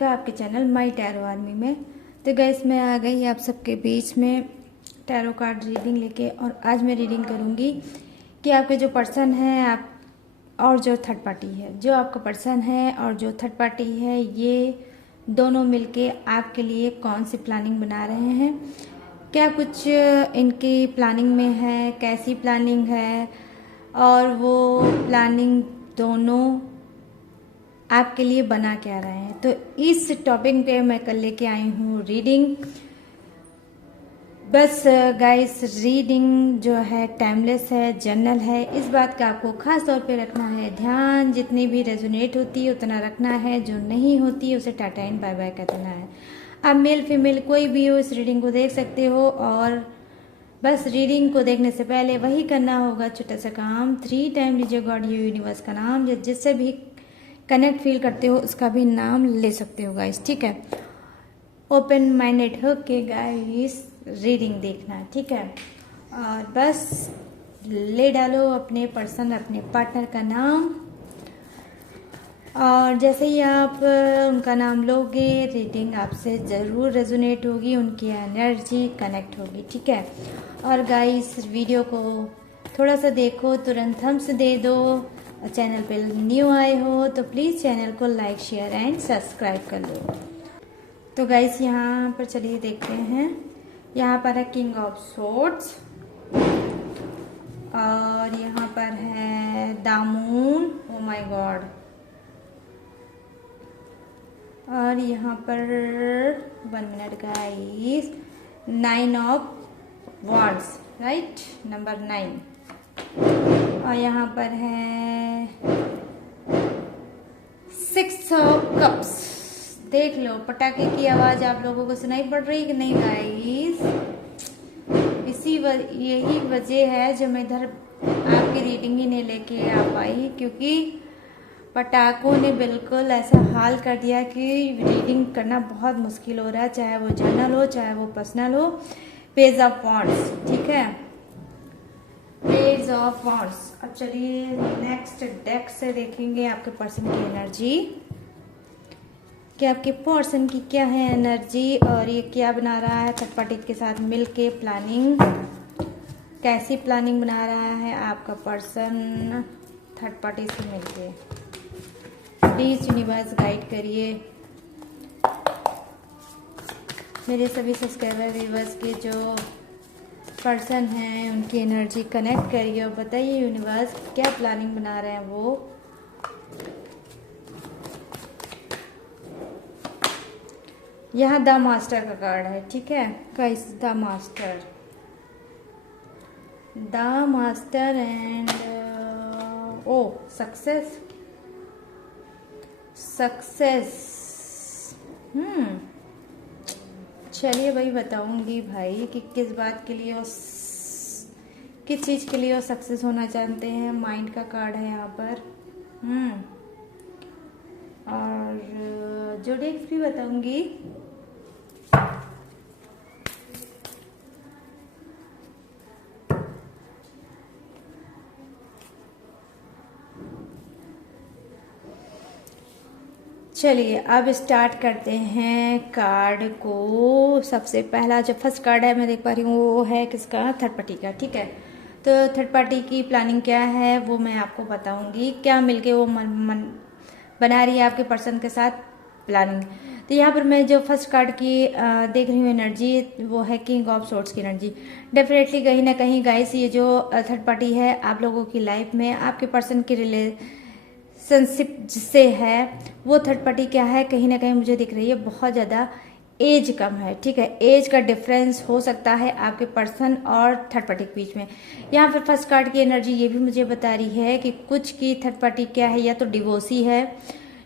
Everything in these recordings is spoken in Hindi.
रखिएगा आपके चैनल माई टैरो आर्मी में। तो गैस मैं आ गई आप सबके बीच में टैरो कार्ड रीडिंग लेके, और आज मैं रीडिंग करूँगी कि आपके जो पर्सन है आप और जो थर्ड पार्टी है, जो आपका पर्सन है और जो थर्ड पार्टी है, ये दोनों मिलके आपके लिए कौन सी प्लानिंग बना रहे हैं, क्या कुछ इनकी प्लानिंग में है, कैसी प्लानिंग है, और वो प्लानिंग दोनों आपके लिए बना क्या रहे हैं। तो इस टॉपिक पे मैं कल लेके आई हूँ रीडिंग। बस गाइस, रीडिंग जो है टाइमलेस है, जनरल है, इस बात का आपको खास तौर पे रखना है ध्यान। जितनी भी रेजोनेट होती है उतना रखना है, जो नहीं होती है उसे टाटा एंड बाय बाय कर देना है। आप मेल फीमेल कोई भी हो इस रीडिंग को देख सकते हो, और बस रीडिंग को देखने से पहले वही करना होगा छोटा सा काम, 3 टाइम लीजिए गॉड या यूनिवर्स का नाम, या जिससे भी कनेक्ट फील करते हो उसका भी नाम ले सकते हो गाइस, ठीक है। ओपन माइंडेड होके गाइस रीडिंग देखना है, ठीक है। और बस ले डालो अपने पर्सन, अपने पार्टनर का नाम, और जैसे ही आप उनका नाम लोगे रीडिंग आपसे ज़रूर रेजोनेट होगी, उनकी एनर्जी कनेक्ट होगी, ठीक है। और गाइस वीडियो को थोड़ा सा देखो, तुरंत थम्स दे दो। चैनल पे न्यू आए हो तो प्लीज़ चैनल को लाइक शेयर एंड सब्सक्राइब कर लो। तो गाइस यहाँ पर चलिए देखते हैं। यहाँ पर है किंग ऑफ सोर्ड्स, और यहाँ पर है the moon, oh my God, और यहाँ पर 1 minute guys, 9 of wands, right, number 9, और यहाँ पर है 6 ऑफ कप्स। देख लो पटाखे की आवाज आप लोगों को सुनाई पड़ रही कि नहीं गाइस? यही वजह है जो मैं इधर आपकी रीडिंग ही नहीं लेके आ पाई, क्योंकि पटाखों ने बिल्कुल ऐसा हाल कर दिया कि रीडिंग करना बहुत मुश्किल हो रहा है, चाहे वो जर्नल हो चाहे वो पर्सनल हो। पेज ऑफ वॉन्ड्स, ठीक है, पेज ऑफ वॉन्ड्स। अब चलिए नेक्स्ट डेक से देखेंगे आपके पर्सन की एनर्जी, कि आपके पर्सन की क्या है एनर्जी, और ये क्या बना रहा है थर्ड पार्टी के साथ मिलके प्लानिंग, कैसी प्लानिंग बना रहा है आपका पर्सन थर्ड पार्टी से मिलके। प्लीज यूनिवर्स गाइड करिए मेरे सभी सब्सक्राइबर व्यूवर्स के जो पर्सन हैं, उनकी एनर्जी कनेक्ट करिए और बताइए यूनिवर्स क्या प्लानिंग बना रहे हैं वो। यहाँ द मास्टर का कार्ड है, ठीक है guys, the master and o success. चलिए भाई बताऊंगी भाई कि किस बात के लिए, किस चीज के लिए वो सक्सेस होना चाहते हैं। माइंड का कार्ड है यहाँ पर, और जोडिएक्स भी बताऊंगी। चलिए अब स्टार्ट करते हैं कार्ड को। सबसे पहला जो फर्स्ट कार्ड है मैं देख पा रही हूँ वो है किसका, थर्ड पार्टी का, ठीक है। तो थर्ड पार्टी की प्लानिंग क्या है वो मैं आपको बताऊंगी, क्या मिलके वो मन बना रही है आपके पर्सन के साथ प्लानिंग। तो यहाँ पर मैं जो फर्स्ट कार्ड की देख रही हूँ एनर्जी, वो है किंग ऑफ सोर्ड्स की एनर्जी। डेफिनेटली कहीं ना कहीं गाइस ये जो थर्ड पार्टी है आप लोगों की लाइफ में आपके पर्सन की रिलेशनशिप जिससे है, वो थर्ड पार्टी क्या है, कहीं ना कहीं मुझे दिख रही है बहुत ज़्यादा एज कम है, ठीक है। एज का डिफरेंस हो सकता है आपके पर्सन और थर्ड पार्टी के बीच में। यहाँ पर फर्स्ट कार्ड की एनर्जी ये भी मुझे बता रही है कि कुछ की थर्ड पार्टी क्या है, या तो डिवोर्सी है,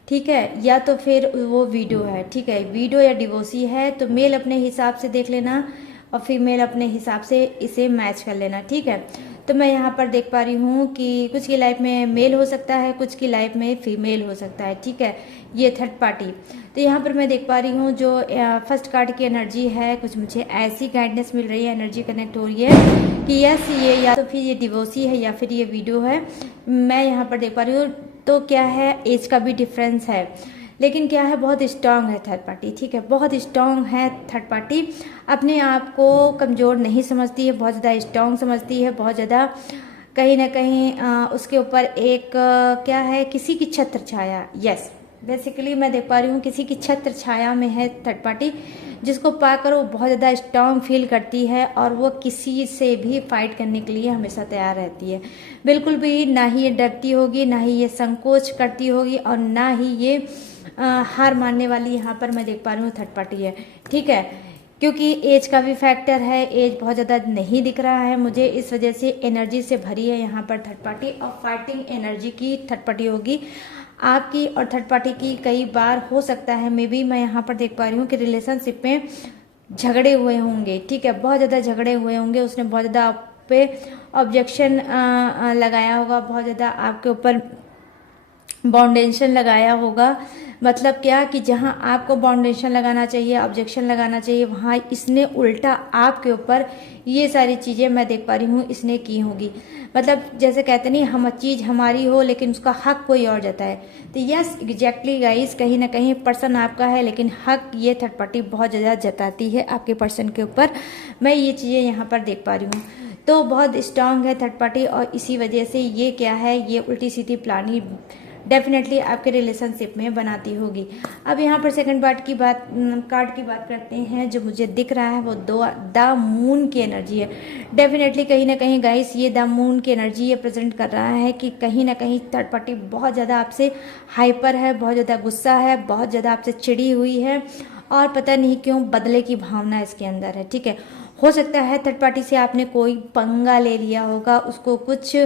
ठीक है, या तो फिर वो वीडियो है, ठीक है। वीडियो या डिवोर्सी है तो मेल अपने हिसाब से देख लेना और फीमेल अपने हिसाब से इसे मैच कर लेना, ठीक है। तो मैं यहाँ पर देख पा रही हूँ कि कुछ की लाइफ में मेल हो सकता है, कुछ की लाइफ में फीमेल हो सकता है, ठीक है, ये थर्ड पार्टी। तो यहाँ पर मैं देख पा रही हूँ जो फर्स्ट कार्ड की एनर्जी है, कुछ मुझे ऐसी गाइडेंस मिल रही है, एनर्जी कनेक्ट हो रही है कि यस ये या तो फिर ये डिवोर्सी है या फिर ये वीडियो है। मैं यहाँ पर देख पा रही हूँ तो क्या है, एज का भी डिफरेंस है। लेकिन क्या है, बहुत स्ट्रांग है थर्ड पार्टी, ठीक है, बहुत स्ट्रांग है थर्ड पार्टी। अपने आप को कमज़ोर नहीं समझती है, बहुत ज़्यादा स्ट्रांग समझती है, बहुत ज़्यादा कहीं ना कहीं उसके ऊपर एक क्या है, किसी की छत्र छाया, यस बेसिकली मैं देख पा रही हूँ किसी की छत्र छाया में है थर्ड पार्टी, जिसको पाकर वो बहुत ज़्यादा स्ट्रांग फील करती है और वो किसी से भी फाइट करने के लिए हमेशा तैयार रहती है। बिल्कुल भी ना ही ये डरती होगी, ना ही ये संकोच करती होगी, और ना ही ये हार मानने वाली यहाँ पर मैं देख पा रही हूँ थर्ड पार्टी है, ठीक है। क्योंकि एज का भी फैक्टर है, एज बहुत ज़्यादा नहीं दिख रहा है मुझे, इस वजह से एनर्जी से भरी है यहाँ पर थर्ड पार्टी, और फाइटिंग एनर्जी की थर्ड पार्टी होगी आपकी और थर्ड पार्टी की। कई बार हो सकता है मे बी मैं यहाँ पर देख पा रही हूँ कि रिलेशनशिप में झगड़े हुए होंगे, ठीक है, बहुत ज़्यादा झगड़े हुए होंगे, उसने बहुत ज़्यादा आप पे ऑब्जेक्शन लगाया होगा, बहुत ज़्यादा आपके ऊपर बाउंडेशन लगाया होगा। मतलब क्या कि जहां आपको बाउंडेशन लगाना चाहिए, ऑब्जेक्शन लगाना चाहिए, वहां इसने उल्टा आपके ऊपर ये सारी चीज़ें मैं देख पा रही हूँ इसने की होगी। मतलब जैसे कहते नहीं, हम चीज़ हमारी हो लेकिन उसका हक कोई और जाता है, तो यस एग्जैक्टली गाइस, कहीं ना कहीं पर्सन आपका है लेकिन हक ये थर्ड पार्टी बहुत ज़्यादा जताती है आपके पर्सन के ऊपर, मैं ये चीज़ें यहाँ पर देख पा रही हूँ। तो बहुत स्ट्रांग है थर्ड पार्टी, और इसी वजह से ये क्या है, ये उल्टी सीधी प्लानिंग डेफिनेटली आपके रिलेशनशिप में बनाती होगी। अब यहाँ पर सेकंड पार्ट की बात, कार्ड की बात करते हैं। जो मुझे दिख रहा है वो द मून की एनर्जी है। डेफिनेटली कहीं ना कहीं गाइस ये द मून की एनर्जी ये प्रेजेंट कर रहा है कि कहीं ना कहीं थर्ड पार्टी बहुत ज़्यादा आपसे हाइपर है, बहुत ज़्यादा गुस्सा है, बहुत ज़्यादा आपसे चिड़ी हुई है, और पता नहीं क्यों बदले की भावना इसके अंदर है, ठीक है। हो सकता है थर्ड पार्टी से आपने कोई पंगा ले लिया होगा, उसको कुछ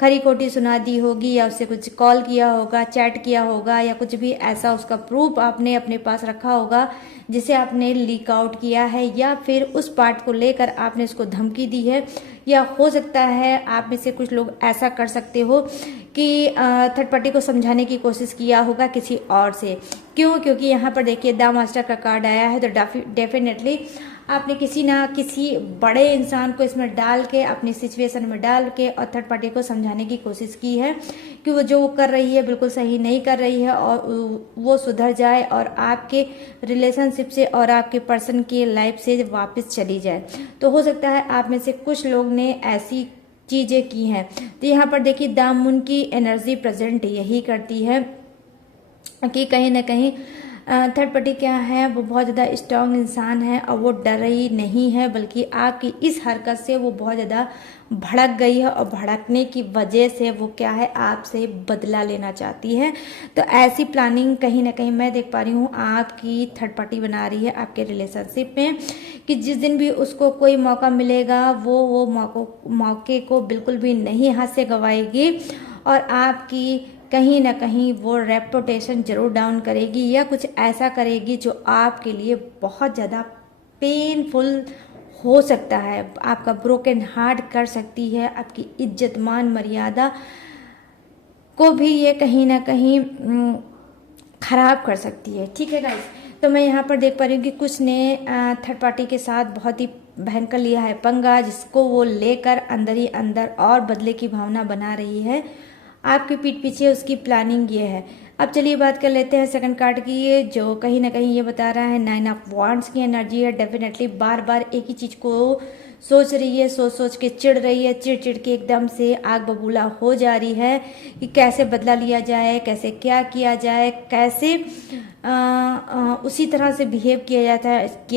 खरी खोटी सुना दी होगी, या उससे कुछ कॉल किया होगा, चैट किया होगा, या कुछ भी ऐसा उसका प्रूफ आपने अपने पास रखा होगा जिसे आपने लीक आउट किया है, या फिर उस पार्ट को लेकर आपने उसको धमकी दी है। या हो सकता है आप में से कुछ लोग ऐसा कर सकते हो कि थर्ड पार्टी को समझाने की कोशिश किया होगा किसी और से। क्यों? क्योंकि यहाँ पर देखिए द मास्टर का कार्ड आया है, तो डेफिनेटली आपने किसी ना किसी बड़े इंसान को इसमें डाल के, अपनी सिचुएशन में डाल के, और थर्ड पार्टी को समझाने की कोशिश की है कि वो जो कर रही है बिल्कुल सही नहीं कर रही है, और वो सुधर जाए और आपके रिलेशनशिप से और आपके पर्सन की लाइफ से वापस चली जाए। तो हो सकता है आप में से कुछ लोग ने ऐसी चीज़ें की हैं। तो यहाँ पर देखिए द मून की एनर्जी प्रेजेंट यही करती है कि कहीं ना कहीं थर्ड पार्टी क्या है, वो बहुत ज़्यादा स्ट्रांग इंसान है, और वो डर रही नहीं है, बल्कि आपकी इस हरकत से वो बहुत ज़्यादा भड़क गई है, और भड़कने की वजह से वो क्या है, आपसे बदला लेना चाहती है। तो ऐसी प्लानिंग कहीं ना कहीं मैं देख पा रही हूँ आपकी थर्ड पार्टी बना रही है आपके रिलेशनशिप में, कि जिस दिन भी उसको कोई मौका मिलेगा वो मौके को बिल्कुल भी नहीं हाथ से गंवाएगी, और आपकी कहीं ना कहीं वो रेपुटेशन जरूर डाउन करेगी, या कुछ ऐसा करेगी जो आपके लिए बहुत ज़्यादा पेनफुल हो सकता है, आपका ब्रोकन हार्ट कर सकती है, आपकी इज्जत मान मर्यादा को भी ये कहीं ना कहीं खराब कर सकती है, ठीक है गाइस। तो मैं यहाँ पर देख पा रही हूँ कि कुछ ने थर्ड पार्टी के साथ बहुत ही भयंकर लिया है पंगा, जिसको वो लेकर अंदर ही अंदर और बदले की भावना बना रही है। आपके पीठ पीछे उसकी प्लानिंग ये है। अब चलिए बात कर लेते हैं सेकंड कार्ड की, ये जो कहीं ना कहीं ये बता रहा है 9 ऑफ वांड्स की एनर्जी है। डेफिनेटली बार बार एक ही चीज को सोच रही है, सोच सोच के चिढ़ रही है, चिढ़ चिढ़ के एकदम से आग बबूला हो जा रही है कि कैसे बदला लिया जाए, कैसे क्या किया जाए, कैसे उसी तरह से बिहेव किया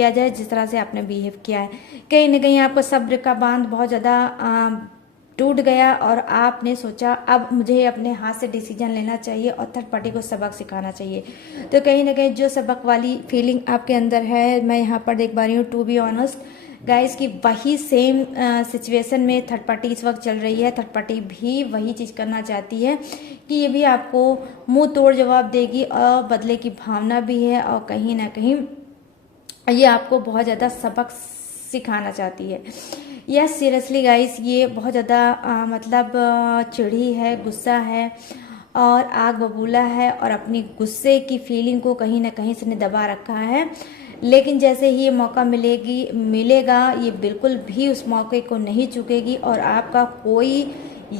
जाए जिस तरह से आपने बिहेव किया है। कहीं ना कहीं आपका सब्र का बांध बहुत ज़्यादा टूट गया, और आपने सोचा अब मुझे अपने हाथ से डिसीजन लेना चाहिए और थर्ड पार्टी को सबक सिखाना चाहिए। तो कहीं ना कहीं जो सबक वाली फीलिंग आपके अंदर है, मैं यहाँ पर देख पा रही हूँ टू बी ऑनेस्ट गाइस की वही सेम सिचुएशन में थर्ड पार्टी इस वक्त चल रही है। थर्ड पार्टी भी वही चीज़ करना चाहती है कि ये भी आपको मुंह तोड़ जवाब देगी, और बदले की भावना भी है, और कहीं ना कहीं ये आपको बहुत ज़्यादा सबक सिखाना चाहती है। यस सीरियसली गाइस, ये बहुत ज़्यादा मतलब चिढ़ी है, गुस्सा है, और आग बबूला है, और अपनी गुस्से की फीलिंग को कहीं ना कहीं इसने दबा रखा है। लेकिन जैसे ही ये मौका मिलेगा, ये बिल्कुल भी उस मौके को नहीं चूकेगी, और आपका कोई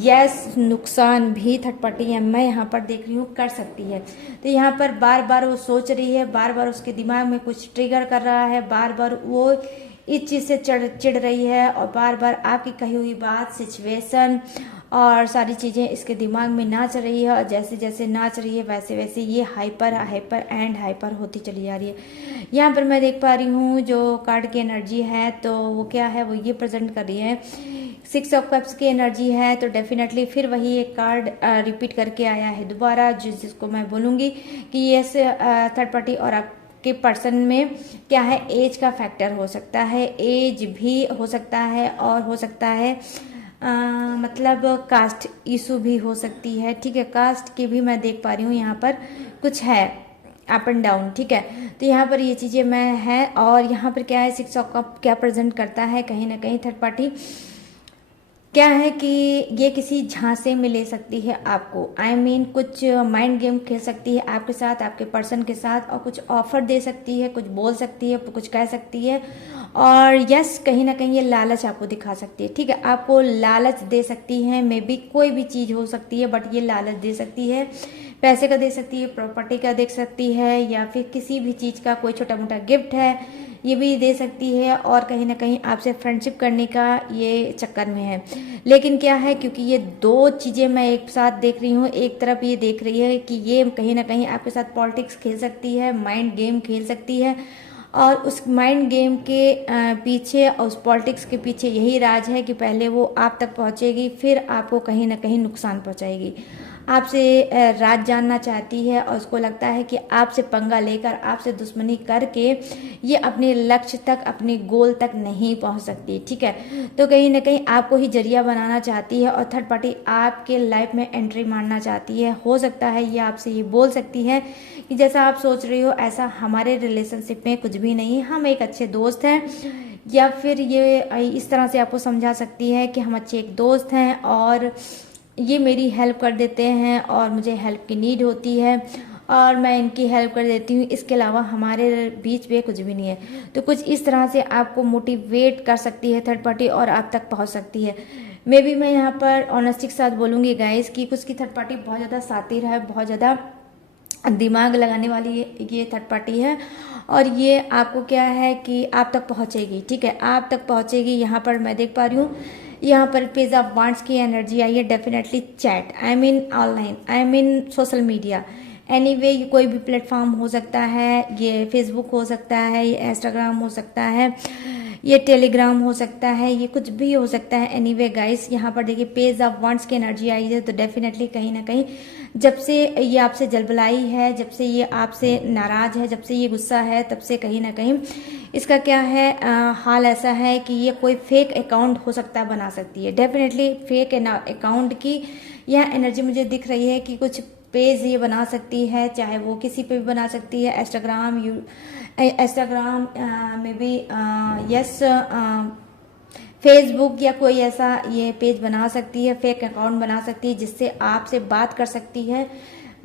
यस नुकसान भी थर्ड पार्टी मैं यहाँ पर देख रही हूँ कर सकती है। तो यहाँ पर बार बार वो सोच रही है, बार बार उसके दिमाग में कुछ ट्रिगर कर रहा है, बार बार वो इस चीज़ से चिढ़ रही है और बार बार आपकी कही हुई बात, सिचुएशन और सारी चीज़ें इसके दिमाग में नाच रही है। और जैसे जैसे नाच रही है वैसे वैसे ये हाइपर एंड हाइपर होती चली जा रही है। यहाँ पर मैं देख पा रही हूँ जो कार्ड की एनर्जी है तो वो क्या है, वो ये प्रेजेंट कर रही है, 6 ऑफ कप्स की एनर्जी है। तो डेफिनेटली फिर वही एक कार्ड रिपीट करके आया है दोबारा, जिसको मैं बोलूँगी कि ये थर्ड पार्टी और आप के पर्सन में क्या है, एज का फैक्टर हो सकता है, एज भी हो सकता है और हो सकता है मतलब कास्ट इशू भी हो सकती है। ठीक है, कास्ट की भी मैं देख पा रही हूँ यहाँ पर कुछ है अप एंड डाउन। ठीक है, तो यहाँ पर ये चीज़ें मैं है। और यहाँ पर क्या है, 6 ऑफ कप क्या प्रेजेंट करता है, कहीं ना कहीं थर्ड पार्टी क्या है कि ये किसी झांसे में ले सकती है आपको। I mean, कुछ माइंड गेम खेल सकती है आपके साथ, आपके पर्सन के साथ, और कुछ ऑफर दे सकती है, कुछ बोल सकती है, कुछ कह सकती है। और यस, कहीं ना कहीं ये लालच आपको दिखा सकती है। ठीक है, आपको लालच दे सकती है, मे बी कोई भी चीज़ हो सकती है, बट ये लालच दे सकती है। पैसे का दे सकती है, प्रॉपर्टी का दे सकती है, या फिर किसी भी चीज़ का कोई छोटा मोटा गिफ्ट है ये भी दे सकती है। और कहीं ना कहीं आपसे फ्रेंडशिप करने का ये चक्कर में है। लेकिन क्या है, क्योंकि ये दो चीज़ें मैं एक साथ देख रही हूँ, एक तरफ ये देख रही है कि ये कहीं ना कहीं आपके साथ पॉलिटिक्स खेल सकती है, माइंड गेम खेल सकती है। और उस माइंड गेम के पीछे और उस पॉलिटिक्स के पीछे यही राज है कि पहले वो आप तक पहुँचेगी, फिर आपको कहीं ना कहीं नुकसान पहुँचाएगी। आपसे राज जानना चाहती है और उसको लगता है कि आपसे पंगा लेकर, आपसे दुश्मनी करके ये अपने लक्ष्य तक, अपने गोल तक नहीं पहुंच सकती। ठीक है, तो कहीं ना कहीं आपको ही जरिया बनाना चाहती है और थर्ड पार्टी आपके लाइफ में एंट्री मारना चाहती है। हो सकता है ये आपसे ये बोल सकती है कि जैसा आप सोच रही हो ऐसा हमारे रिलेशनशिप में कुछ भी नहीं, हम एक अच्छे दोस्त हैं। या फिर ये इस तरह से आपको समझा सकती है कि हम अच्छे एक दोस्त हैं और ये मेरी हेल्प कर देते हैं और मुझे हेल्प की नीड होती है और मैं इनकी हेल्प कर देती हूँ, इसके अलावा हमारे बीच में कुछ भी नहीं है। तो कुछ इस तरह से आपको मोटिवेट कर सकती है थर्ड पार्टी और आप तक पहुँच सकती है। मे बी मैं यहाँ पर ऑनेस्टी के साथ बोलूँगी गाइस कि कुछ की थर्ड पार्टी बहुत ज़्यादा शातिर है, बहुत ज़्यादा दिमाग लगाने वाली ये थर्ड पार्टी है। और ये आपको क्या है कि आप तक पहुँचेगी। ठीक है, आप तक पहुँचेगी। यहाँ पर मैं देख पा रही हूँ, यहाँ पर पेज ऑफ वांड्स की एनर्जी आई है। Definitely chat, I mean online, I mean social media, anyway ये कोई भी प्लेटफॉर्म हो सकता है, ये फेसबुक हो सकता है, ये इंस्टाग्राम हो सकता है, ये टेलीग्राम हो सकता है, ये कुछ भी हो सकता है। एनीवे गाइस, यहाँ पर देखिए पेज ऑफ वांड्स की एनर्जी आई है। तो डेफिनेटली कहीं ना कहीं जब से ये आपसे जलबलाई है, जब से ये आपसे नाराज है, जब से ये गुस्सा है, तब से कहीं ना कहीं इसका क्या है हाल ऐसा है कि ये कोई फेक अकाउंट हो सकता है, बना सकती है। डेफिनेटली फेक अकाउंट की यह एनर्जी मुझे दिख रही है कि कुछ पेज ये बना सकती है, चाहे वो किसी पे भी बना सकती है, इंस्टाग्राम में भी, यस फेसबुक या कोई ऐसा ये पेज बना सकती है, फेक अकाउंट बना सकती है, जिससे आपसे बात कर सकती है।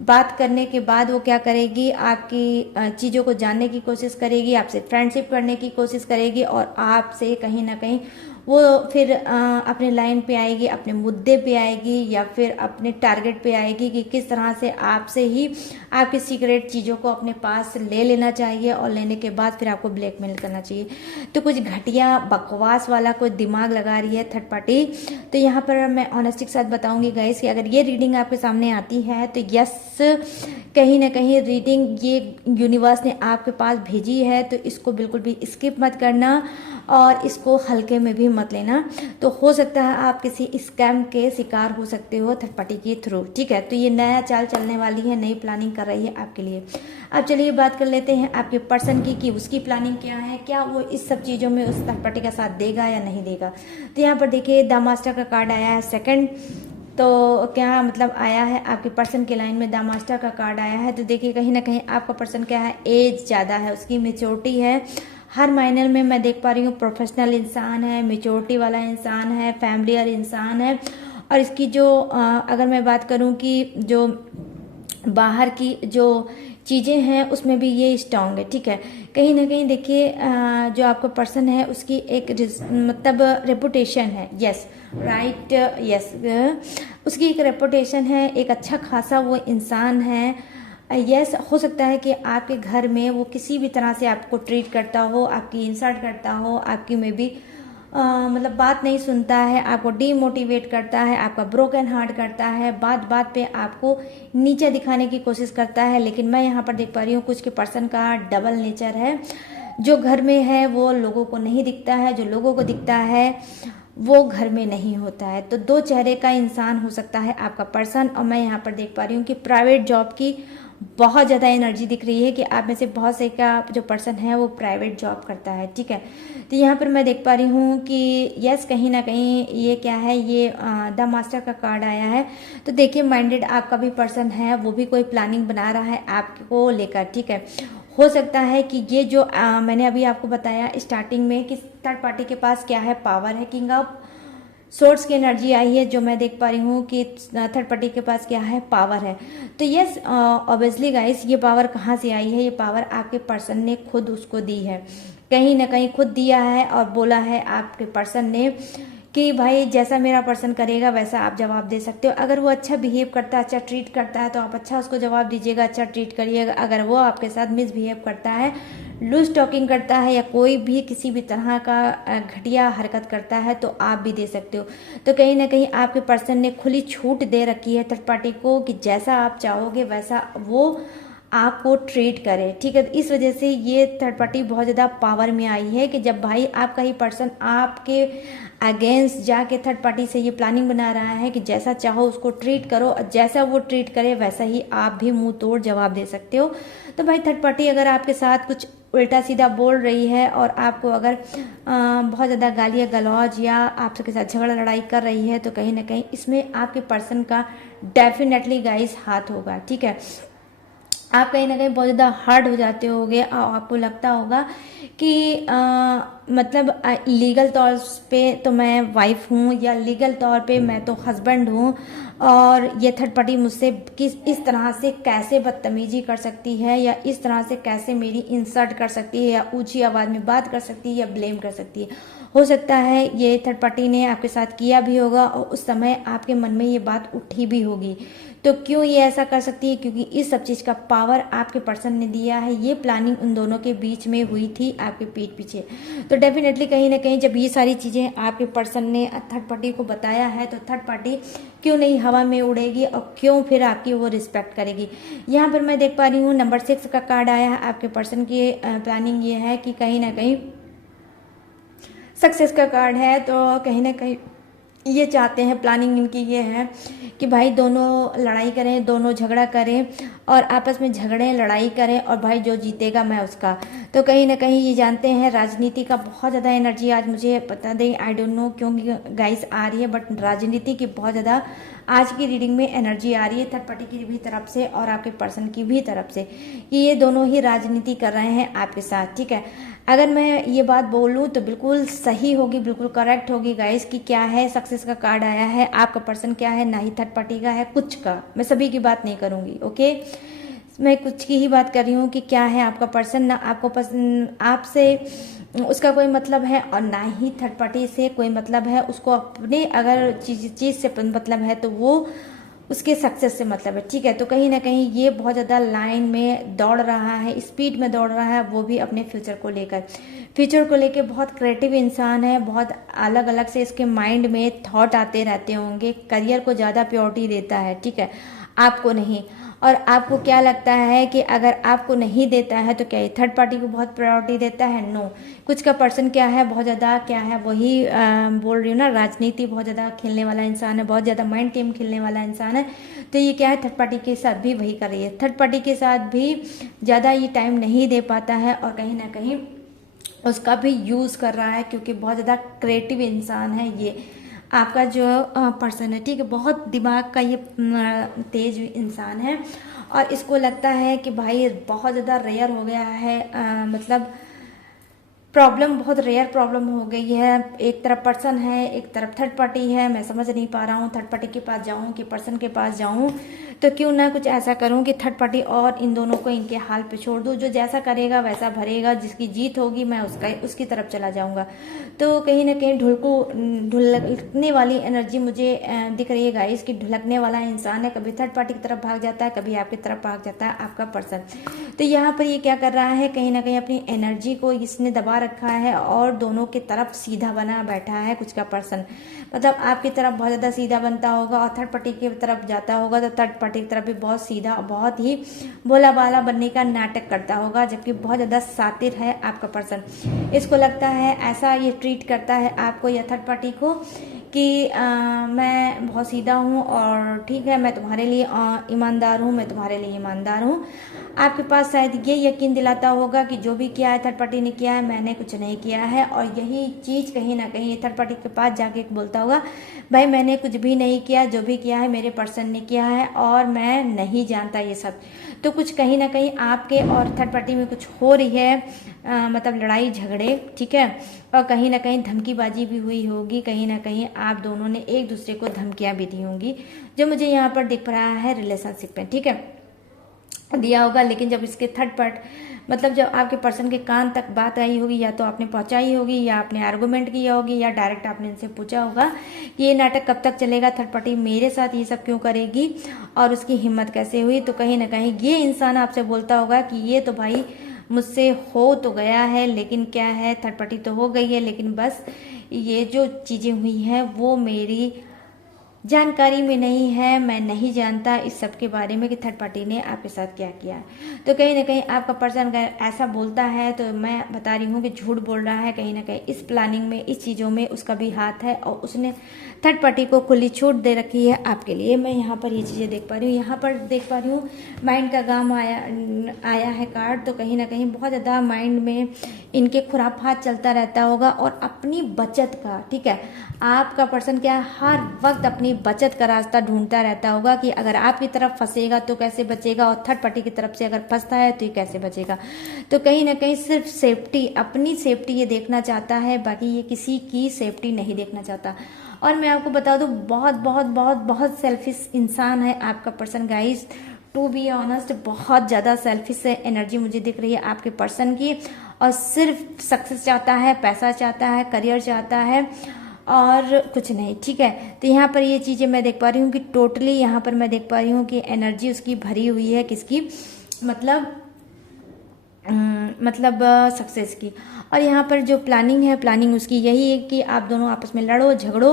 बात करने के बाद वो क्या करेगी, आपकी चीज़ों को जानने की कोशिश करेगी, आपसे फ्रेंडशिप करने की कोशिश करेगी और आपसे कहीं ना कहीं वो फिर अपने लाइन पे आएगी, अपने मुद्दे पे आएगी या फिर अपने टारगेट पे आएगी कि किस तरह से आपसे ही आपकी सीक्रेट चीज़ों को अपने पास ले लेना चाहिए और लेने के बाद फिर आपको ब्लैकमेल करना चाहिए। तो कुछ घटिया बकवास वाला कोई दिमाग लगा रही है थर्ड पार्टी। तो यहाँ पर मैं ऑनेस्टी के साथ बताऊंगी गाइस कि अगर ये रीडिंग आपके सामने आती है तो यस, कहीं ना कहीं रीडिंग ये यूनिवर्स ने आपके पास भेजी है, तो इसको बिल्कुल भी स्किप मत करना और इसको हल्के में भी मत लेना। तो हो सकता है आप किसी स्कैम के शिकार हो सकते हो थर्ड पार्टी के थ्रू। ठीक है, तो ये नया चाल चलने वाली है, नई प्लानिंग कर रही है आपके लिए। अब चलिए बात कर लेते हैं आपके पर्सन की कि उसकी प्लानिंग क्या है, क्या वो इस सब चीज़ों में उस थर्ड पार्टी का साथ देगा या नहीं देगा। तो यहाँ पर देखिए द मास्टर का कार्ड आया है सेकंड। तो क्या मतलब आया है, आपके पर्सन के लाइन में द मास्टर का कार्ड आया है। तो देखिए कहीं ना कहीं आपका पर्सन क्या है, एज ज़्यादा है, उसकी मेच्योरिटी है हर मायने में। मैं देख पा रही हूँ प्रोफेशनल इंसान है, मेच्योरिटी वाला इंसान है, फैमिलियर इंसान है। और इसकी जो अगर मैं बात करूँ कि जो बाहर की जो चीज़ें हैं उसमें भी ये स्ट्रांग है, ठीक है। कहीं ना कहीं देखिए जो आपका पर्सन है उसकी एक मतलब रेपुटेशन है, यस राइट, यस, उसकी एक रेपुटेशन है, एक अच्छा खासा वो इंसान है। यस, हो सकता है कि आपके घर में वो किसी भी तरह से आपको ट्रीट करता हो, आपकी इंसल्ट करता हो, आपकी में भी मतलब बात नहीं सुनता है, आपको डीमोटिवेट करता है, आपका ब्रोकन हार्ट करता है, बात बात पे आपको नीचे दिखाने की कोशिश करता है। लेकिन मैं यहाँ पर देख पा रही हूँ कुछ के पर्सन का डबल नेचर है। जो घर में है वो लोगों को नहीं दिखता है, जो लोगों को दिखता है वो घर में नहीं होता है। तो दो चेहरे का इंसान हो सकता है आपका पर्सन। और मैं यहाँ पर देख पा रही हूँ कि प्राइवेट जॉब की बहुत ज़्यादा एनर्जी दिख रही है कि आप में से बहुत से का जो पर्सन है वो प्राइवेट जॉब करता है, ठीक है। तो यहाँ पर मैं देख पा रही हूँ कि यस, कहीं ना कहीं ये क्या है, ये द मास्टर का कार्ड आया है। तो देखिए माइंडेड आपका भी पर्सन है, वो भी कोई प्लानिंग बना रहा है आपको लेकर, ठीक है। हो सकता है कि ये जो मैंने अभी आपको बताया स्टार्टिंग में कि थर्ड पार्टी के पास क्या है, पावर है, किंग ऑफ सोर्स की एनर्जी आई है, जो मैं देख पा रही हूँ कि थर्ड पार्टी के पास क्या है, पावर है। तो यस ऑब्वियसली गाइस, ये पावर कहाँ से आई है, ये पावर आपके पर्सन ने खुद उसको दी है, कहीं ना कहीं खुद दिया है और बोला है आपके पर्सन ने कि भाई जैसा मेरा पर्सन करेगा वैसा आप जवाब दे सकते हो। अगर वो अच्छा बिहेव करता है, अच्छा ट्रीट करता है तो आप अच्छा उसको जवाब दीजिएगा, अच्छा ट्रीट करिएगा। अगर वो आपके साथ मिसबिहेव करता है, लूज टॉकिंग करता है या कोई भी किसी भी तरह का घटिया हरकत करता है तो आप भी दे सकते हो। तो कहीं ना कहीं आपके पर्सन ने खुली छूट दे रखी है थर्ड पार्टी को कि जैसा आप चाहोगे वैसा वो आपको ट्रीट करे, ठीक है। इस वजह से ये थर्ड पार्टी बहुत ज़्यादा पावर में आई है कि जब भाई आपका ही पर्सन आपके अगेंस्ट जाके थर्ड पार्टी से ये प्लानिंग बना रहा है कि जैसा चाहो उसको ट्रीट करो और जैसा वो ट्रीट करे वैसा ही आप भी मुंह तोड़ जवाब दे सकते हो। तो भाई थर्ड पार्टी अगर आपके साथ कुछ उल्टा सीधा बोल रही है और आपको अगर बहुत ज़्यादा गालियाँ गलौज या आपके साथ झगड़ा लड़ाई कर रही है तो कहीं ना कहीं इसमें आपके पर्सन का डेफिनेटली गाइस हाथ होगा, ठीक है। आप कहीं ना कहीं बहुत ज़्यादा हार्ड हो जाते होगे और आपको लगता होगा कि मतलब लीगल तौर पे तो मैं वाइफ हूँ या लीगल तौर पे मैं तो हस्बैंड हूँ और ये थर्ड पार्टी मुझसे किस इस तरह से कैसे बदतमीजी कर सकती है या इस तरह से कैसे मेरी इंसल्ट कर सकती है या ऊंची आवाज़ में बात कर सकती है या ब्लेम कर सकती है। हो सकता है ये थर्ड पार्टी ने आपके साथ किया भी होगा और उस समय आपके मन में ये बात उठी भी होगी। तो क्यों ये ऐसा कर सकती है, क्योंकि इस सब चीज़ का पावर आपके पर्सन ने दिया है। ये प्लानिंग उन दोनों के बीच में हुई थी आपके पीठ पीछे। तो डेफिनेटली कहीं ना कहीं जब ये सारी चीज़ें आपके पर्सन ने थर्ड पार्टी को बताया है तो थर्ड पार्टी क्यों नहीं हवा में उड़ेगी और क्यों फिर आपकी वो रिस्पेक्ट करेगी। यहाँ पर मैं देख पा रही हूँ नंबर 6 का कार्ड आया है। आपके पर्सन की प्लानिंग ये है कि कहीं ना कहीं सक्सेस का कार्ड है। तो कहीं ना कहीं ये चाहते हैं, प्लानिंग इनकी ये है कि भाई दोनों लड़ाई करें, दोनों झगड़ा करें और आपस में झगड़ें लड़ाई करें और भाई जो जीतेगा मैं उसका। तो कहीं ना कहीं ये जानते हैं राजनीति का बहुत ज़्यादा एनर्जी आज मुझे पता नहीं, आई डोंट नो क्यों गाइस आ रही है, बट राजनीति की बहुत ज़्यादा आज की रीडिंग में एनर्जी आ रही है थर्ड पार्टी की भी तरफ से और आपके पर्सन की भी तरफ से कि ये दोनों ही राजनीति कर रहे हैं आपके साथ, ठीक है। अगर मैं ये बात बोलूँ तो बिल्कुल सही होगी, बिल्कुल करेक्ट होगी गाइस कि क्या है, सक्सेस का कार्ड आया है। आपका पर्सन क्या है, ना ही थर्ड पार्टी का है, कुछ का, मैं सभी की बात नहीं करूँगी, ओके। मैं कुछ की ही बात कर रही हूँ कि क्या है आपका पर्सन, ना आपको पसंद आपसे उसका कोई मतलब है और ना ही थर्ड पार्टी से कोई मतलब है। उसको अपने अगर चीज़ से मतलब है तो वो उसके सक्सेस से मतलब है, ठीक है। तो कहीं ना कहीं ये बहुत ज़्यादा लाइन में दौड़ रहा है, स्पीड में दौड़ रहा है, वो भी अपने फ्यूचर को लेकर। फ्यूचर को लेकर बहुत क्रिएटिव इंसान है, बहुत अलग अलग से इसके माइंड में थॉट आते रहते होंगे। करियर को ज़्यादा प्रायोरिटी देता है, ठीक है, आपको नहीं। और आपको क्या लगता है कि अगर आपको नहीं देता है तो क्या ये थर्ड पार्टी को बहुत प्रायोरिटी देता है? नो। कुछ का पर्सन क्या है, बहुत ज़्यादा क्या है, वही बोल रही हूँ ना, राजनीति बहुत ज़्यादा खेलने वाला इंसान है, बहुत ज़्यादा माइंड गेम खेलने वाला इंसान है। तो ये क्या है, थर्ड पार्टी के साथ भी वही कर रही है, थर्ड पार्टी के साथ भी ज़्यादा ये टाइम नहीं दे पाता है और कहीं ना कहीं उसका भी यूज़ कर रहा है क्योंकि बहुत ज़्यादा क्रिएटिव इंसान है ये आपका जो पर्सन है, ठीक है। बहुत दिमाग का ये तेज इंसान है और इसको लगता है कि भाई बहुत ज़्यादा रेयर हो गया है, मतलब प्रॉब्लम बहुत रेयर प्रॉब्लम हो गई है। एक तरफ पर्सन है, एक तरफ थर्ड पार्टी है। मैं समझ नहीं पा रहा हूँ थर्ड पार्टी के पास जाऊँ कि पर्सन के पास जाऊँ। तो क्यों ना कुछ ऐसा करूँ कि थर्ड पार्टी और इन दोनों को इनके हाल पे छोड़ दूँ। जो जैसा करेगा वैसा भरेगा, जिसकी जीत होगी मैं उसकी तरफ चला जाऊँगा। तो कहीं ना कहीं ढुलकने वाली एनर्जी मुझे दिख रही है गाइस, कि ढुलकने वाला इंसान है। कभी थर्ड पार्टी की तरफ भाग जाता है, कभी आपकी तरफ भाग जाता है आपका पर्सन। तो यहाँ पर ये क्या कर रहा है, कहीं ना कहीं अपनी एनर्जी को इसने दबा रखा है और दोनों की तरफ सीधा बना बैठा है कुछ का पर्सन। मतलब आपकी तरफ बहुत ज़्यादा सीधा बनता होगा और थर्ड पार्टी की तरफ जाता होगा तो थर्ड पार्टी की तरफ भी बहुत सीधा, बहुत ही भोला भाला बनने का नाटक करता होगा, जबकि बहुत ज़्यादा शातिर है आपका पर्सन। इसको लगता है, ऐसा ये ट्रीट करता है आपको या थर्ड पार्टी को कि मैं बहुत सीधा हूँ और ठीक है, मैं तुम्हारे लिए ईमानदार हूँ, मैं तुम्हारे लिए ईमानदार हूँ। आपके पास शायद ये यकीन दिलाता होगा कि जो भी किया है थर्ड पार्टी ने किया है, मैंने कुछ नहीं किया है। और यही चीज़ कहीं ना कहीं थर्ड पार्टी के पास जाके बोलता होगा, भाई मैंने कुछ भी नहीं किया, जो भी किया है मेरे पर्सन ने किया है और मैं नहीं जानता ये सब। तो कुछ कहीं ना कहीं आपके और थर्ड पार्टी में कुछ हो रही है, मतलब लड़ाई झगड़े, ठीक है। और कहीं ना कहीं धमकीबाजी भी हुई होगी, कहीं ना कहीं आप दोनों ने एक दूसरे को धमकियां भी दी होंगी, जो मुझे यहाँ पर दिख रहा है रिलेशनशिप में, ठीक है, दिया होगा। लेकिन जब इसके थर्ड पार्ट, मतलब जब आपके पर्सन के कान तक बात आई होगी, या तो आपने पहुंचाई होगी या आपने आर्गूमेंट किया होगी या डायरेक्ट आपने इनसे पूछा होगा कि ये नाटक कब तक चलेगा, थर्ड पार्टी मेरे साथ ये सब क्यों करेगी और उसकी हिम्मत कैसे हुई। तो कहीं ना कहीं ये इंसान आपसे बोलता होगा कि ये तो भाई मुझसे हो तो गया है, लेकिन क्या है, थर्ड पार्टी तो हो गई है, लेकिन बस ये जो चीज़ें हुई हैं वो मेरी जानकारी में नहीं है, मैं नहीं जानता इस सब के बारे में कि थर्ड पार्टी ने आपके साथ क्या किया है। तो कहीं ना कहीं आपका पर्सन अगर ऐसा बोलता है तो मैं बता रही हूँ कि झूठ बोल रहा है। कहीं ना कहीं इस प्लानिंग में, इस चीज़ों में उसका भी हाथ है और उसने थर्ड पार्टी को खुली छूट दे रखी है आपके लिए। मैं यहाँ पर ये चीज़ें देख पा रही हूँ। यहाँ पर देख पा रही हूँ माइंड का गाम आया है कार्ड। तो कहीं ना कहीं बहुत ज़्यादा माइंड में इनके खुराफात चलता रहता होगा और अपनी बचत का, ठीक है, आपका पर्सन क्या हर वक्त अपनी बचत का रास्ता ढूंढता रहता होगा कि अगर आपकी तरफ फंसेगा तो कैसे बचेगा और थर्ड पार्टी की तरफ से अगर फंसता है तो ये कैसे बचेगा। तो कहीं ना कहीं सिर्फ सेफ्टी, अपनी सेफ्टी ये देखना चाहता है, बाकी ये किसी की सेफ्टी नहीं देखना चाहता। और मैं आपको बता दूं, बहुत बहुत बहुत बहुत सेल्फिश इंसान है आपका person guys. To be honest, बहुत ज़्यादा सेल्फिश एनर्जी मुझे दिख रही है आपके पर्सन की, और सिर्फ सक्सेस चाहता है, पैसा चाहता है, करियर चाहता है और कुछ नहीं, ठीक है। तो यहाँ पर ये चीज़ें मैं देख पा रही हूँ कि टोटली यहाँ पर मैं देख पा रही हूँ कि एनर्जी उसकी भरी हुई है, किसकी, मतलब सक्सेस की। और यहाँ पर जो प्लानिंग है, प्लानिंग उसकी यही है कि आप दोनों आपस में लड़ो झगड़ो,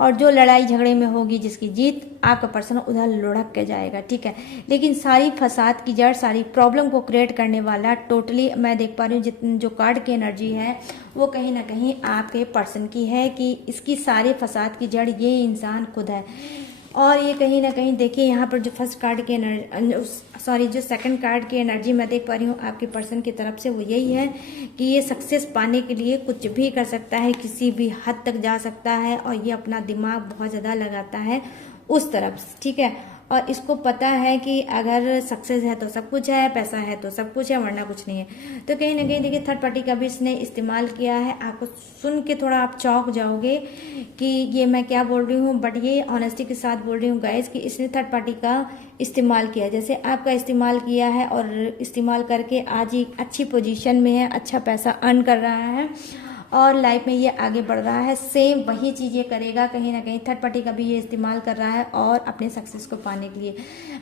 और जो लड़ाई झगड़े में होगी जिसकी जीत, आपका पर्सन उधर लुढ़क के जाएगा, ठीक है। लेकिन सारी फसाद की जड़, सारी प्रॉब्लम को क्रिएट करने वाला टोटली मैं देख पा रही हूँ जितनी जो कार्ड की एनर्जी है वो कहीं ना कहीं आपके पर्सन की है, कि इसकी सारे फसाद की जड़ ये इंसान खुद है। और ये कहीं ना कहीं देखिए यहाँ पर जो फर्स्ट कार्ड की एनर्जी, जो सेकंड कार्ड की एनर्जी मैं देख पा रही हूँ आपके पर्सन की तरफ से, वो यही है कि ये सक्सेस पाने के लिए कुछ भी कर सकता है, किसी भी हद तक जा सकता है, और ये अपना दिमाग बहुत ज़्यादा लगाता है उस तरफ, ठीक है। और इसको पता है कि अगर सक्सेस है तो सब कुछ है, पैसा है तो सब कुछ है, वरना कुछ नहीं है। तो कहीं ना कहीं देखिए थर्ड पार्टी का भी इसने इस्तेमाल किया है। आपको सुन के थोड़ा आप चौंक जाओगे कि ये मैं क्या बोल रही हूँ, बट ये ऑनेस्टी के साथ बोल रही हूँ गाइज, कि इसने थर्ड पार्टी का इस्तेमाल किया, जैसे आपका इस्तेमाल किया है, और इस्तेमाल करके आज ये अच्छी पोजीशन में है, अच्छा पैसा अर्न कर रहा है और लाइफ में ये आगे बढ़ रहा है। सेम वही चीज़ ये करेगा, कहीं ना कहीं थर्ड पार्टी का भी ये इस्तेमाल कर रहा है और अपने सक्सेस को पाने के लिए।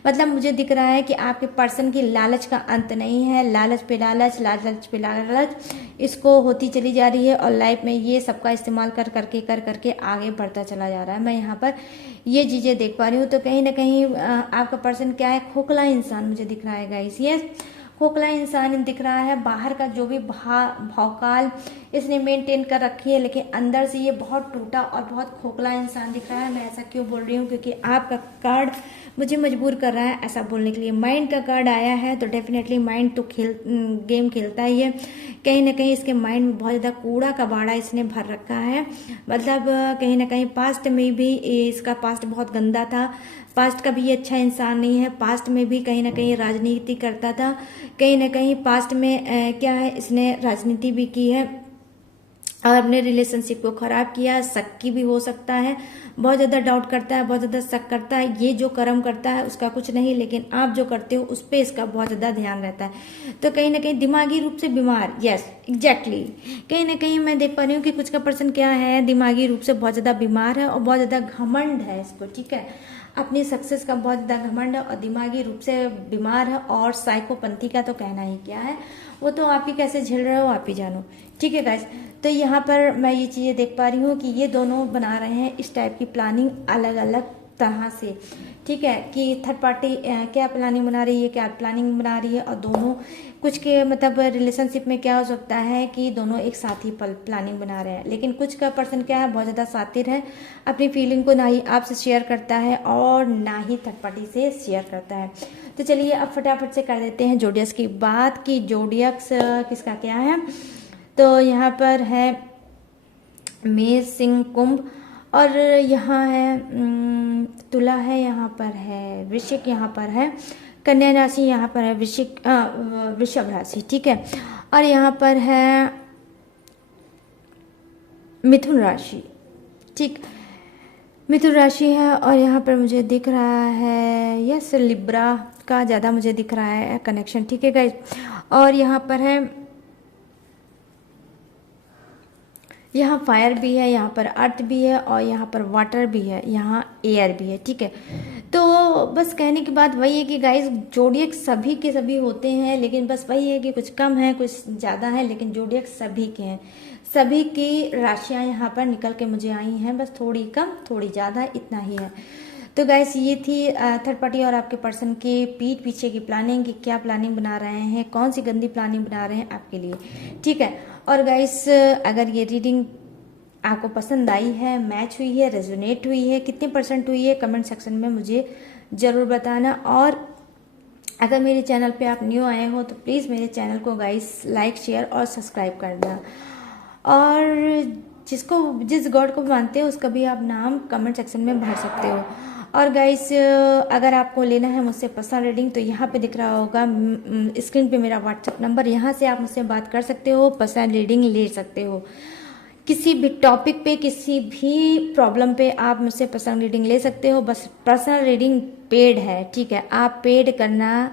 मतलब मुझे दिख रहा है कि आपके पर्सन की लालच का अंत नहीं है, लालच पे लालच, लालच पे लालच इसको होती चली जा रही है, और लाइफ में ये सबका इस्तेमाल कर करके आगे बढ़ता चला जा रहा है। मैं यहाँ पर ये चीज़ें देख पा रही हूँ। तो कहीं ना कहीं आपका पर्सन क्या है, खोखला इंसान मुझे दिख रहा है गाइस। ये खोखला इंसान दिख रहा है, बाहर का जो भी भौकाल इसने मेंटेन कर रखी है, लेकिन अंदर से ये बहुत टूटा और बहुत खोखला इंसान दिख रहा है। मैं ऐसा क्यों बोल रही हूँ, क्योंकि आपका कार्ड मुझे मजबूर कर रहा है ऐसा बोलने के लिए। माइंड का कार्ड आया है तो डेफिनेटली माइंड तो गेम खेलता ही है। कहीं ना कहीं इसके माइंड में बहुत ज़्यादा कूड़ा कबाड़ा इसने भर रखा है। मतलब कहीं ना कहीं पास्ट में भी इसका पास्ट बहुत गंदा था, पास्ट का भी ये अच्छा इंसान नहीं है। पास्ट में भी कहीं ना कहीं राजनीति करता था, कहीं ना कहीं पास्ट में क्या है, इसने राजनीति भी की है। और अपने रिलेशनशिप को खराब किया, शक की भी हो सकता है, बहुत ज्यादा डाउट करता है, बहुत ज्यादा शक करता है। ये जो कर्म करता है उसका कुछ नहीं, लेकिन आप जो करते हो उस पर इसका बहुत ज्यादा ध्यान रहता है। तो कहीं ना कहीं दिमागी रूप से बीमार, यस एग्जैक्टली, कहीं ना कहीं मैं देख पा रही हूँ कि कुछ का पर्सन क्या है, दिमागी रूप से बहुत ज्यादा बीमार है और बहुत ज्यादा घमंड है इसको, ठीक है, अपनी सक्सेस का बहुत ज्यादा घमंड है और दिमागी रूप से बीमार है। और साइकोपंथी का तो कहना ही क्या है, वो तो आप ही कैसे झेल रहे हो आप ही जानो, ठीक है गाइस। तो यहाँ पर मैं ये चीजें देख पा रही हूँ कि ये दोनों बना रहे हैं इस टाइप की प्लानिंग अलग अलग तरह से, ठीक है, कि थर्ड पार्टी क्या प्लानिंग बना रही है, क्या प्लानिंग बना रही है, और दोनों कुछ के मतलब रिलेशनशिप में क्या हो सकता है कि दोनों एक साथ ही प्लानिंग बना रहे हैं। लेकिन कुछ का पर्सन क्या है, बहुत ज़्यादा शातिर है, अपनी फीलिंग को ना ही आपसे शेयर करता है और ना ही थर्ड पार्टी से शेयर करता है। तो चलिए अब फटाफट से कर देते हैं जोडियक्स की बात कि जोडियक्स किसका क्या है। तो यहाँ पर है मेष, सिंह, कुंभ, और यहाँ है तुला है, यहाँ पर है वृश्चिक, यहाँ पर है कन्या राशि, यहाँ पर है वृषभ राशि, ठीक है, और यहाँ पर है मिथुन राशि, ठीक, मिथुन राशि है। और यहाँ पर मुझे दिख रहा है यस लिब्रा का ज़्यादा मुझे दिख रहा है कनेक्शन, ठीक है गाइस। और यहाँ पर है, यहाँ फायर भी है, यहाँ पर अर्थ भी है, और यहाँ पर वाटर भी है, यहाँ एयर भी है, ठीक है। तो बस कहने की बात वही है कि गाइस जोडियक सभी के सभी होते हैं, लेकिन बस वही है कि कुछ कम है कुछ ज़्यादा है, लेकिन जोडियक सभी के हैं, सभी की राशियाँ यहाँ पर निकल के मुझे आई हैं, बस थोड़ी कम थोड़ी ज़्यादा इतना ही है। तो गाइस ये थी थर्ड पार्टी और आपके पर्सन के पीठ पीछे की प्लानिंग, कि क्या प्लानिंग बना रहे हैं, कौन सी गंदी प्लानिंग बना रहे हैं आपके लिए, ठीक है। और गाइस अगर ये रीडिंग आपको पसंद आई है, मैच हुई है, रेजोनेट हुई है, कितने % हुई है, कमेंट सेक्शन में मुझे ज़रूर बताना। और अगर मेरे चैनल पे आप न्यू आए हो तो प्लीज़ मेरे चैनल को गाइस लाइक, शेयर और सब्सक्राइब कर देना। और जिस गॉड को मानते हो उसका भी आप नाम कमेंट सेक्शन में भर सकते हो। और गाइस अगर आपको लेना है मुझसे पर्सनल रीडिंग तो यहाँ पे दिख रहा होगा स्क्रीन पे मेरा व्हाट्सएप नंबर, यहाँ से आप मुझसे बात कर सकते हो, पर्सनल रीडिंग ले सकते हो। किसी भी टॉपिक पे, किसी भी प्रॉब्लम पे आप मुझसे पर्सनल रीडिंग ले सकते हो। बस पर्सनल रीडिंग पेड है, ठीक है, आप पेड करना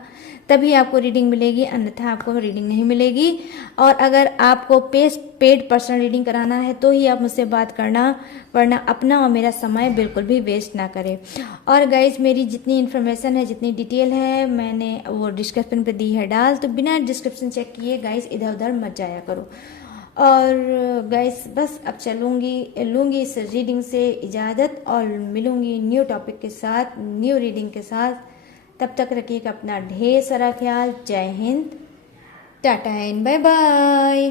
तभी आपको रीडिंग मिलेगी, अन्यथा आपको रीडिंग नहीं मिलेगी। और अगर आपको पेड पर्सनल रीडिंग कराना है तो ही आप मुझसे बात करना, वरना अपना और मेरा समय बिल्कुल भी वेस्ट ना करें। और गाइज मेरी जितनी इन्फॉर्मेशन है, जितनी डिटेल है, मैंने वो डिस्क्रिप्शन पे दी है डाल, तो बिना डिस्क्रिप्शन चेक किए गाइज इधर उधर मत जाया करो। और गाइस बस अब लूँगी इस रीडिंग से इजाज़त और मिलूँगी न्यू टॉपिक के साथ, न्यू रीडिंग के साथ। तब तक रखिएगा अपना ढेर सारा ख्याल। जय Hind, tata and bye bye.